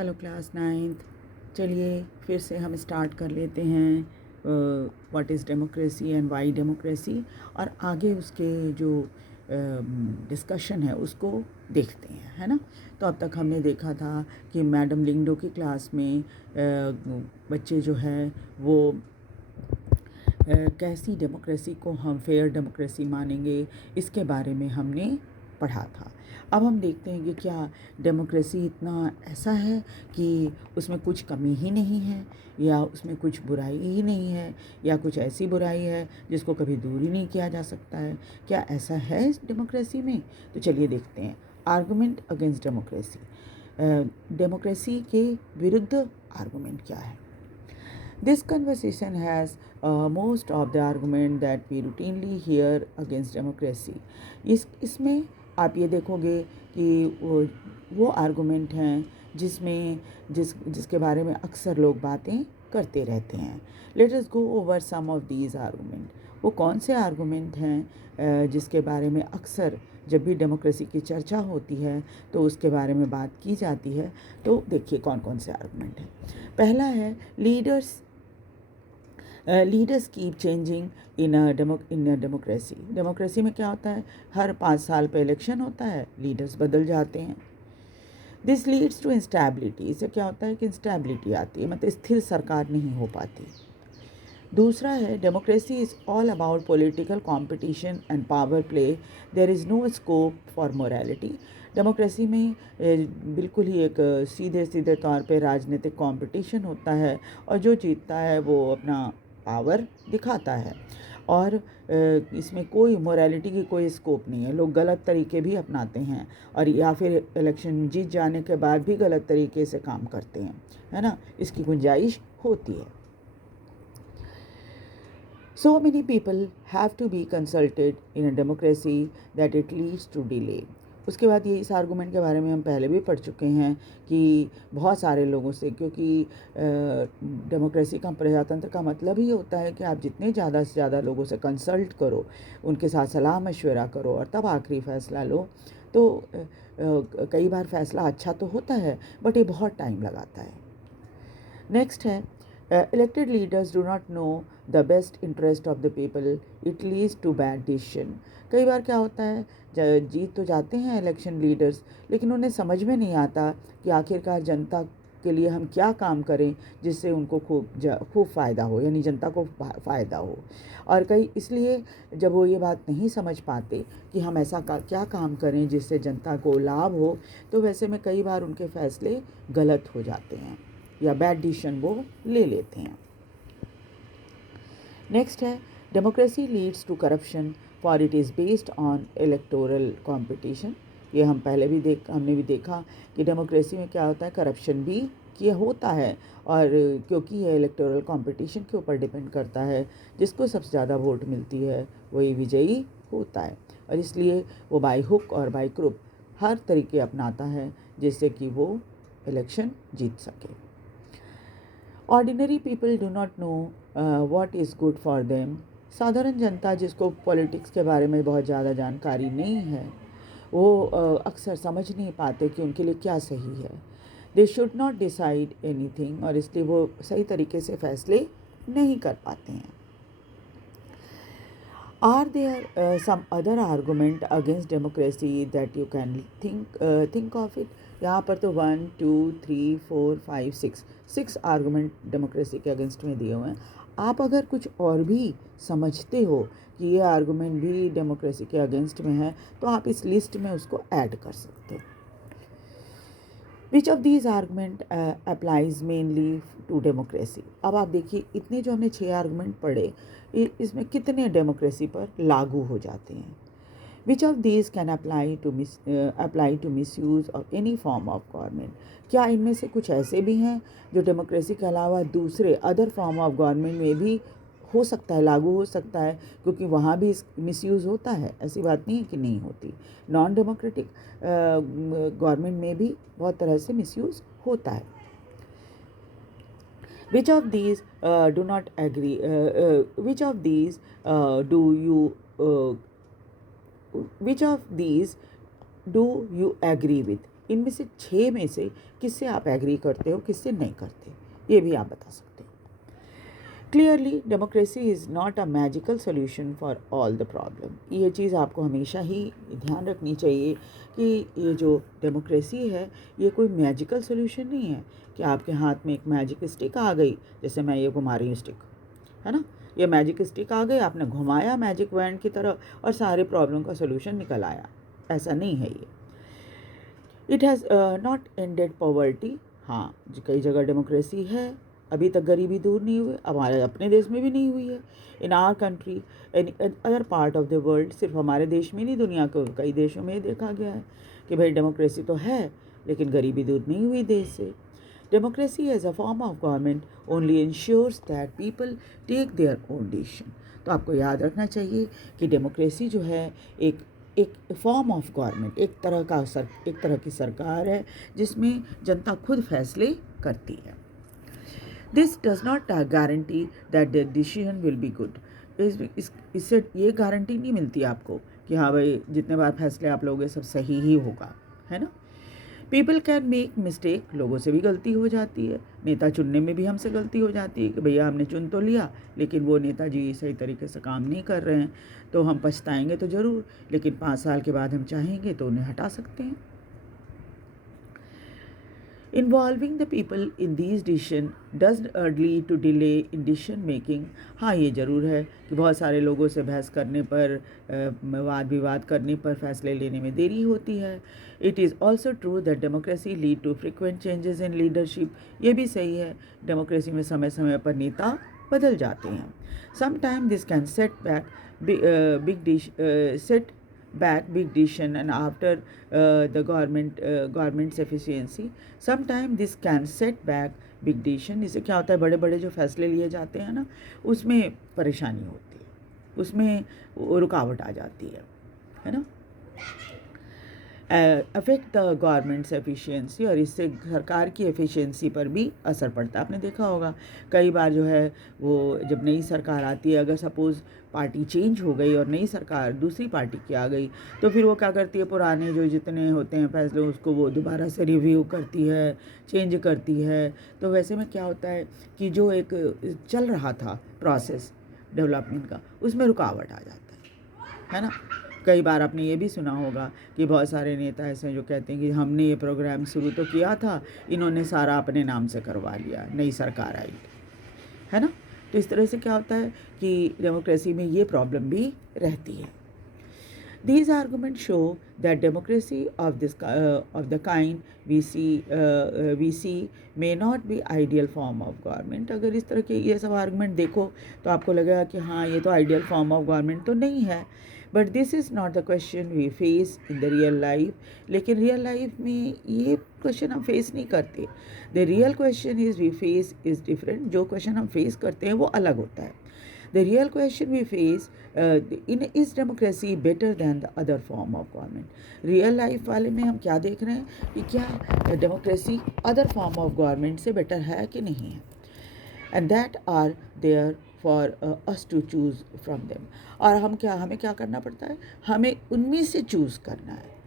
Hello class ninth. चलिए फिर से हम स्टार्ट कर लेते हैं what is democracy and Y democracy, और आगे उसके जो डिस्कशन है उसको देखते हैं, है ना। तो अब तक हमने देखा था कि मैडम लिंगडो की क्लास में बच्चे जो है वो कैसी डेमोक्रेसी को हम फेयर डेमोक्रेसी मानेंगे, इसके बारे में हमने पढ़ा था। अब हम देखते हैं कि क्या डेमोक्रेसी इतना ऐसा है कि उसमें कुछ कमी ही नहीं है, या उसमें कुछ बुराई ही नहीं है, या कुछ ऐसी बुराई है जिसको कभी दूर ही नहीं किया जा सकता है। क्या ऐसा है इस डेमोक्रेसी में? तो चलिए देखते हैं। आर्गुमेंट अगेंस्ट डेमोक्रेसी, डेमोक्रेसी के विरुद्ध आर्गुमेंट क्या है। This conversation has most of the argument that we routinely hear against democracy. इसमें आप ये देखोगे कि वो आर्गुमेंट हैं जिसके बारे में अक्सर लोग बातें करते रहते हैं। Let us go over some of these argument. वो कौन से आर्गुमेंट हैं जिसके बारे में अक्सर जब भी डेमोक्रेसी की चर्चा होती है तो उसके बारे में बात की जाती है। तो देखिए कौन कौन से आर्गुमेंट हैं। पहला है leaders keep changing in democracy. Democracy में क्या होता है, हर 5 साल पे इलेक्शन होता है, लीडर्स बदल जाते हैं। This leads to instability. इससे क्या होता है कि इंस्टेबिलिटी आती है, मतलब स्थिर सरकार नहीं हो पाती। दूसरा है democracy is all about political competition and power play, there is no scope for morality. Democracy में बिल्कुल ही एक सीधे सीधे तौर पे राजनीतिक कंपटीशन होता है, और जो जीतता है वो अपना पावर दिखाता है, और इसमें कोई मोरालिटी की कोई स्कोप नहीं है। लोग गलत तरीके भी अपनाते हैं, और या फिर इलेक्शन जीत जाने के बाद भी गलत तरीके से काम करते हैं, है ना। इसकी गुंजाइश होती है। So many people have to be consulted in a democracy that it leads to delay. उसके बाद ये इस आर्गूमेंट के बारे में हम पहले भी पढ़ चुके हैं कि बहुत सारे लोगों से, क्योंकि डेमोक्रेसी का, प्रजातंत्र का मतलब ही होता है कि आप जितने ज़्यादा से ज़्यादा लोगों से कंसल्ट करो, उनके साथ सलाह मशवरा करो और तब आखिरी फ़ैसला लो। तो कई बार फ़ैसला अच्छा तो होता है, बट ये बहुत टाइम लगाता है। नेक्स्ट है elected leaders do not know the best interest of the people, it leads to bad decision. कई बार क्या होता है, जीत तो जाते हैं इलेक्शन लीडर्स, लेकिन उन्हें समझ में नहीं आता कि आखिरकार जनता के लिए हम क्या काम करें जिससे उनको खूब फ़ायदा हो, यानी जनता को फ़ायदा हो। और कई इसलिए जब वो ये बात नहीं समझ पाते कि हम ऐसा क्या काम करें जिससे जनता को लाभ हो, तो वैसे में कई बार उनके फ़ैसले गलत हो जाते हैं या बैड डिसीजन वो ले लेते हैं। नेक्स्ट है democracy leads to corruption for it is based on electoral competition. ये हम पहले भी हमने भी देखा कि डेमोक्रेसी में क्या होता है, करप्शन भी ये होता है, और क्योंकि ये इलेक्टोरल कंपटीशन के ऊपर डिपेंड करता है, जिसको सबसे ज़्यादा वोट मिलती है वही विजयी होता है, और इसलिए वो बाई हुक और बाई क्रुक हर तरीके अपनाता है जिससे कि वो इलेक्शन जीत सके। Ordinary people do not know what is good for them. साधारण जनता जिसको पॉलिटिक्स के बारे में बहुत ज़्यादा जानकारी नहीं है, वो अक्सर समझ नहीं पाते कि उनके लिए क्या सही है। They should not decide anything, और इसलिए वो सही तरीके से फैसले नहीं कर पाते हैं। Are there some other argument against democracy that you can think of it? यहाँ पर तो 1 2 3 4 5 6 आर्गूमेंट डेमोक्रेसी के अगेंस्ट में दिए हुए हैं। आप अगर कुछ और भी समझते हो कि ये आर्गूमेंट भी डेमोक्रेसी के अगेंस्ट में है, तो आप इस लिस्ट में उसको ऐड कर सकते हो। Which of these argument applies mainly to democracy. अब आप देखिए, इतने जो हमने 6 आर्गूमेंट पढ़े, इसमें कितने डेमोक्रेसी पर लागू हो जाते हैं। Which of these can apply to misuse of any form of government. क्या इनमें से कुछ ऐसे भी हैं जो डेमोक्रेसी के अलावा दूसरे अदर फॉर्म ऑफ गवर्नमेंट में भी हो सकता है, लागू हो सकता है, क्योंकि वहाँ भी मिसयूज़ होता है, ऐसी बात नहीं है कि नहीं होती। नॉन डेमोक्रेटिक गवर्नमेंट में भी बहुत तरह से मिसयूज़ होता है। Which of these do not agree, which of these do you which of these do you agree with? इनमें से 6 में से किससे आप एग्री करते हो, किससे नहीं करते, ये भी आप बता सकते हो। Clearly democracy is not a magical solution for all the problem. ये चीज़ आपको हमेशा ही ध्यान रखनी चाहिए कि ये जो डेमोक्रेसी है ये कोई मैजिकल सोल्यूशन नहीं है कि आपके हाथ में एक मैजिक स्टिक आ गई, जैसे मैं ये घुमा रही हूँ स्टिक, है ना, ये मैजिक स्टिक आ गई, आपने घुमाया मैजिक वैंड की तरह और सारे प्रॉब्लम का सोल्यूशन निकल आया। ऐसा नहीं है ये। It has not ended poverty. हाँ, कई जगह डेमोक्रेसी है, अभी तक गरीबी दूर नहीं हुई, हमारे अपने देश में भी नहीं हुई है। In our country and other part of the world, सिर्फ हमारे देश में नहीं, दुनिया के कई देशों में देखा गया है कि भाई डेमोक्रेसी तो है लेकिन गरीबी दूर नहीं हुई देश से। Democracy as a form of government only ensures that people take their own decision. तो आपको याद रखना चाहिए कि डेमोक्रेसी जो है एक फॉर्म ऑफ गवर्नमेंट, एक तरह की सरकार है जिसमें जनता खुद फैसले करती है। This does not guarantee that the decision will be good. इससे ये गारंटी नहीं मिलती आपको कि हाँ भाई जितने बार फैसले आप लोगे सब सही ही होगा, है ना। पीपल कैन मेक मिस्टेक, लोगों से भी गलती हो जाती है, नेता चुनने में भी हमसे गलती हो जाती है कि भैया हमने चुन तो लिया लेकिन वो नेताजी सही तरीके से काम नहीं कर रहे हैं, तो हम पछताएंगे तो ज़रूर, लेकिन 5 साल के बाद हम चाहेंगे तो उन्हें हटा सकते हैं। Involving the people in these decision does lead to delay in decision making. हाँ, ये ज़रूर है कि बहुत सारे लोगों से बहस करने पर, वाद विवाद करने पर फैसले लेने में देरी होती है। It is also true that democracy lead to frequent changes in leadership. ये भी सही है, डेमोक्रेसी में समय समय पर नेता बदल जाते हैं। Sometime this can set back big decision and after the government's efficiency. Sometime this can set back big decision। इससे क्या होता है, बड़े बड़े जो फैसले लिए जाते हैं ना उसमें परेशानी होती है, उसमें रुकावट आ जाती है ना। अफेक्ट द गवर्नमेंट्स एफिशिएंसी, और इससे सरकार की एफिशिएंसी पर भी असर पड़ता है। आपने देखा होगा कई बार जो है वो जब नई सरकार आती है, अगर सपोज़ पार्टी चेंज हो गई और नई सरकार दूसरी पार्टी की आ गई, तो फिर वो क्या करती है, पुराने जो जितने होते हैं फैसले उसको वो दोबारा से रिव्यू करती है, चेंज करती है। तो वैसे में क्या होता है कि जो एक चल रहा था प्रोसेस डेवलपमेंट का, उसमें रुकावट आ जाता है ना। कई बार आपने ये भी सुना होगा कि बहुत सारे नेता ऐसे हैं जो कहते हैं कि हमने ये प्रोग्राम शुरू तो किया था, इन्होंने सारा अपने नाम से करवा लिया, नई सरकार आई, है ना। तो इस तरह से क्या होता है कि डेमोक्रेसी में ये प्रॉब्लम भी रहती है। These arguments show that democracy of the kind we see may not be ideal form of government। अगर इस तरह के ये सब आर्गूमेंट देखो तो आपको लगेगा कि हाँ ये तो आइडियल फॉर्म ऑफ गवर्नमेंट तो नहीं है, but this is not the question we face in the real life. लेकिन रियल लाइफ में ये क्वेश्चन हम फेस नहीं करते। The real question is we face is different. जो क्वेश्चन हम फेस करते हैं वो अलग होता है। The real question we face is democracy better than the other form of government? Real life वाले में हम क्या देख रहे हैं कि क्या democracy other form of government से बेटर है कि नहीं है, and that are there for us to choose from them. और हमें क्या करना पड़ता है, हमें उनमें से चूज़ करना है।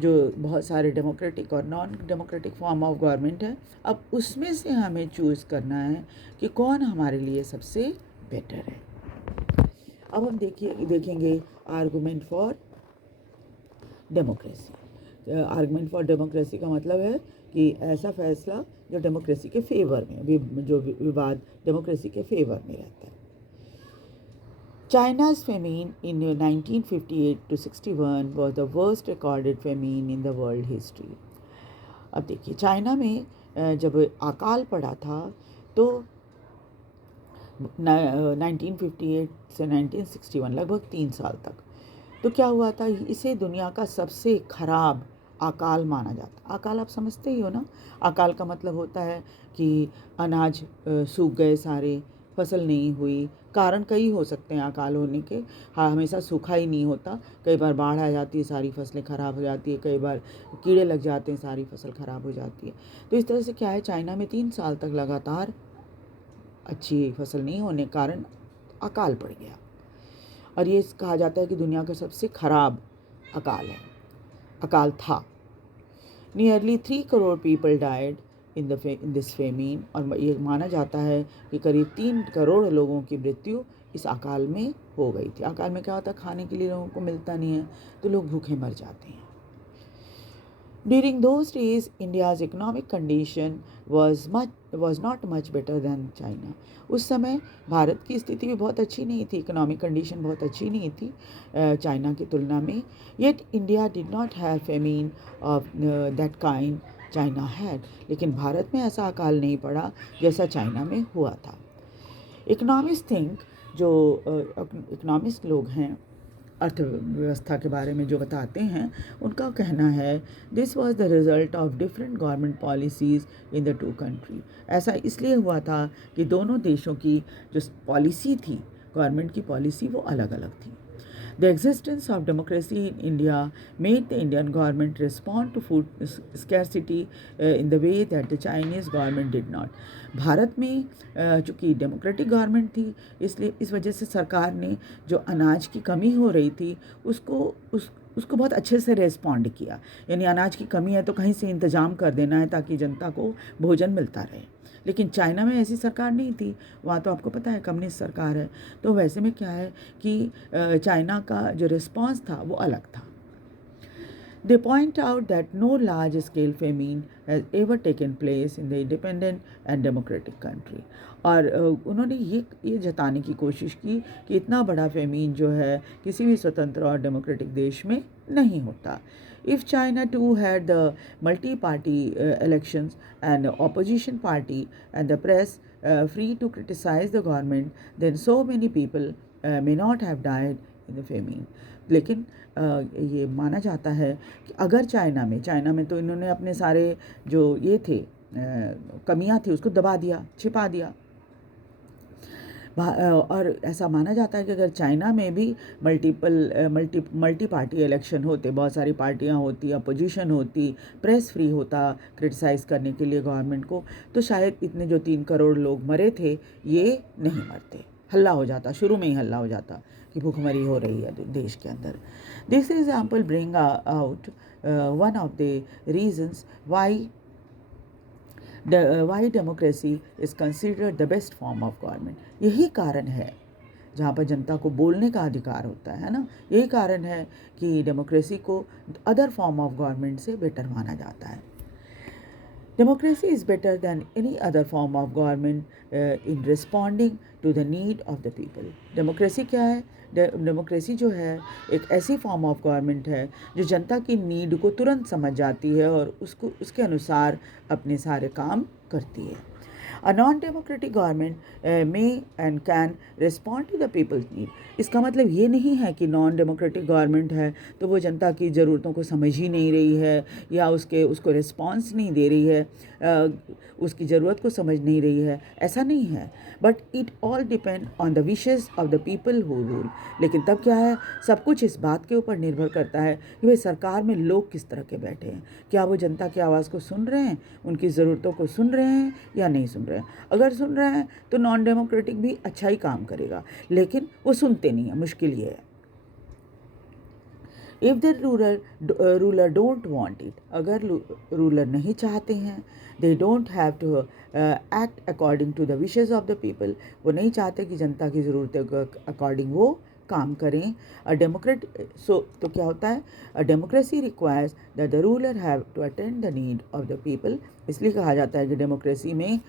जो बहुत सारे डेमोक्रेटिक और non democratic form of government है, अब उसमें से हमें चूज़ करना है कि कौन हमारे लिए सबसे बेटर है। अब हम देखेंगे argument for democracy. Argument for democracy का मतलब है कि ऐसा फैसला जो डेमोक्रेसी के फेवर में, जो विवाद डेमोक्रेसी के फेवर में रहता है। China's famine in 1958 to 61 was the worst recorded famine in the world history। अब देखिए चाइना में जब अकाल पड़ा था तो 1958 से 1961 लगभग 3 साल तक, तो क्या हुआ था, इसे दुनिया का सबसे खराब अकाल माना जाता। अकाल आप समझते ही हो ना, अकाल का मतलब होता है कि अनाज सूख गए सारे, फसल नहीं हुई। कारण कई हो सकते हैं अकाल होने के, हाँ हमेशा सूखा ही नहीं होता, कई बार बाढ़ आ जाती है सारी फसलें ख़राब हो जाती है, कई बार कीड़े लग जाते हैं सारी फसल ख़राब हो जाती है। तो इस तरह से क्या है, चाइना में 3 साल तक लगातार अच्छी फसल नहीं होने के कारण अकाल पड़ गया, और ये कहा जाता है कि दुनिया का सबसे खराब अकाल है, अकाल था। Nearly 3 crore people died in this famine, और ये माना जाता है कि करीब 3 करोड़ लोगों की मृत्यु इस अकाल में हो गई थी। अकाल में क्या होता है, खाने के लिए लोगों को मिलता नहीं है तो लोग भूखे मर जाते हैं। During those days, India's economic condition was not much better than China. उस समय भारत की स्थिति भी बहुत अच्छी नहीं थी, इकोनॉमिक कंडीशन बहुत अच्छी नहीं थी चाइना की तुलना में। Yet India did not have famine of that kind China had. लेकिन भारत में ऐसा अकाल नहीं पड़ा जैसा चाइना में हुआ था। इकोनॉमिस्ट थिंक, जो इकोनॉमिस्ट लोग हैं, अर्थव्यवस्था के बारे में जो बताते हैं, उनका कहना है this was the result of different government policies in the two country. ऐसा इसलिए हुआ था कि दोनों देशों की जो पॉलिसी थी, गवर्नमेंट की पॉलिसी, वो अलग अलग थी। The existence of democracy in India made the Indian government respond to food scarcity in the way that the Chinese government did not. Bharat में चूँकि डेमोक्रेटिक गवर्नमेंट थी, इसलिए इस वजह से सरकार ने जो अनाज की कमी हो रही थी उसको बहुत अच्छे से रेस्पॉन्ड किया। यानी अनाज की कमी है तो कहीं से इंतज़ाम कर देना है ताकि जनता को भोजन मिलता रहे। लेकिन चाइना में ऐसी सरकार नहीं थी, वहाँ तो आपको पता है कम्युनिस्ट सरकार है। तो वैसे में क्या है कि चाइना का जो रिस्पांस था वो अलग था। They point out that no large-scale famine has ever taken place in the independent and democratic country. और उन्होंने ये जताने की कोशिश की कि इतना बड़ा फेमीन जो है किसी भी स्वतंत्र और डेमोक्रेटिक देश में नहीं होता। If China too had the multi-party elections and opposition party and the press free to criticize the government, then so many people may not have died in the famine. लेकिन ये माना जाता है कि अगर चाइना में तो इन्होंने अपने सारे जो ये थे कमियां थी उसको दबा दिया, छिपा दिया। और ऐसा माना जाता है कि अगर चाइना में भी मल्टी पार्टी इलेक्शन होते, बहुत सारी पार्टियां होती, अपोजिशन होती, प्रेस फ्री होता क्रिटिसाइज़ करने के लिए गवर्नमेंट को, तो शायद इतने जो 3 करोड़ लोग मरे थे ये नहीं मरते। हल्ला हो जाता, शुरू में ही हल्ला हो जाता कि भूखमरी हो रही है देश के अंदर। This example bring out one of the reasons why democracy is considered the best form of government. यही कारण है जहाँ पर जनता को बोलने का अधिकार होता है ना, यही कारण है कि डेमोक्रेसी को अदर फॉर्म ऑफ गवर्नमेंट से बेटर माना जाता है। Democracy is better than any other form of government in responding to the need of the people. Democracy क्या है? डेमोक्रेसी जो है एक ऐसी फॉर्म ऑफ गवर्नमेंट है जो जनता की नीड को तुरंत समझ जाती है और उसके अनुसार अपने सारे काम करती है। A non-democratic government may and can respond to the people's need. इसका मतलब ये नहीं है कि नॉन डेमोक्रेटिक गवर्नमेंट है तो वो जनता की ज़रूरतों को समझ ही नहीं रही है या उसको रिस्पॉन्स नहीं दे रही है, उसकी ज़रूरत को समझ नहीं रही है, ऐसा नहीं है। But it all depend on the wishes of the people who rule. लेकिन तब क्या है, सब कुछ इस बात के ऊपर निर्भर करता है कि भाई सरकार में लोग किस तरह के बैठे हैं, क्या वो जनता की आवाज़ को सुन रहे हैं, उनकी ज़रूरतों को सुन रहे हैं या नहीं सुन रहे हैं। अगर सुन रहे हैं तो नॉन डेमोक्रेटिक भी अच्छा ही काम करेगा, लेकिन वो सुनते नहीं है, मुश्किल ये है। If the ruler don't want it, अगर रूलर नहीं चाहते हैं, they don't have to act according to the wishes of the people, वो नहीं चाहते कि जनता की ज़रूरतों के अकॉर्डिंग वो काम करें। तो क्या होता है, a democracy requires that the ruler have to attend the need of the people. इसलिए कहा जाता है कि डेमोक्रेसी में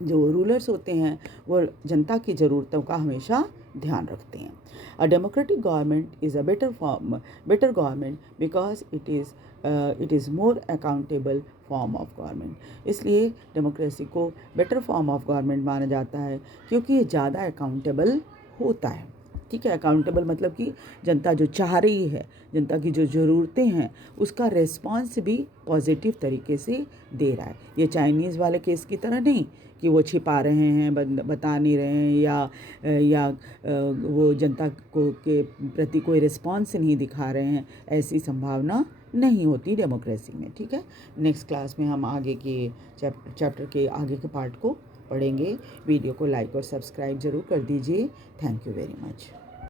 जो रूलर्स होते हैं वो जनता की ज़रूरतों का हमेशा ध्यान रखते हैं। A democratic government is a better government because it is more accountable form of government. इसलिए डेमोक्रेसी को बेटर फॉर्म ऑफ गवर्नमेंट माना जाता है क्योंकि ये ज़्यादा अकाउंटेबल होता है। ठीक है, अकाउंटेबल मतलब कि जनता जो चाह रही है, जनता की जो ज़रूरतें हैं, उसका रेस्पॉन्स भी पॉजिटिव तरीके से दे रहा है। ये चाइनीज़ वाले केस की तरह नहीं कि वो छिपा रहे हैं, बता नहीं रहे हैं या वो जनता को के प्रति कोई रिस्पॉन्स नहीं दिखा रहे हैं, ऐसी संभावना नहीं होती डेमोक्रेसी में। ठीक है, नेक्स्ट क्लास में हम आगे के चैप्टर के आगे के पार्ट को पढ़ेंगे। वीडियो को लाइक और सब्सक्राइब ज़रूर कर दीजिए। Thank you very much.